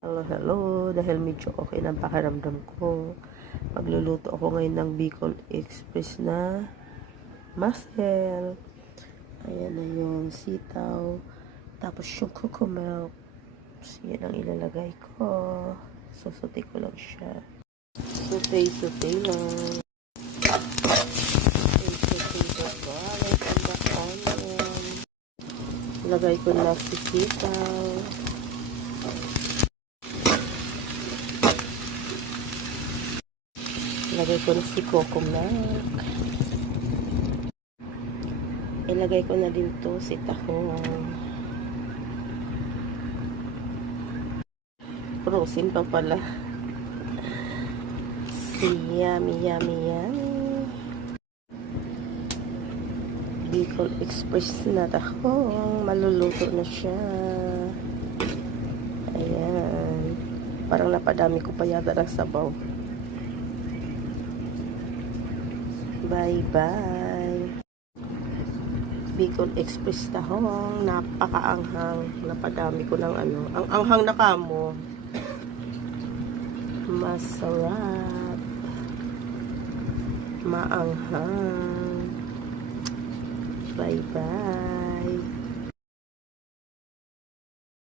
Hello, hello. Dahil medyo okay na pakiramdam ko, magluluto ako ngayon ng Bicol Express na mussel. Ayan na yung sitaw. Tapos yung cocoa milk. Yan ang ilalagay ko. Susutay ko lang siya. Sutay lang. Sutay the garlic and the onion. Lagay ko na si sitaw. Ilagay ko na si cocoa milk. Ilagay ko na din to si tahong. Frozen pa pala. Si yummy. Bicol Express na tahong. Maluluto na siya. Ayan. Parang napadami ko pa yata ng sabaw. Bye-bye. Bicol Express tahong. Napakaanghang. Napadami ko ng ano. Ang anghang na kamo. Masarap. Maanghang. Bye-bye.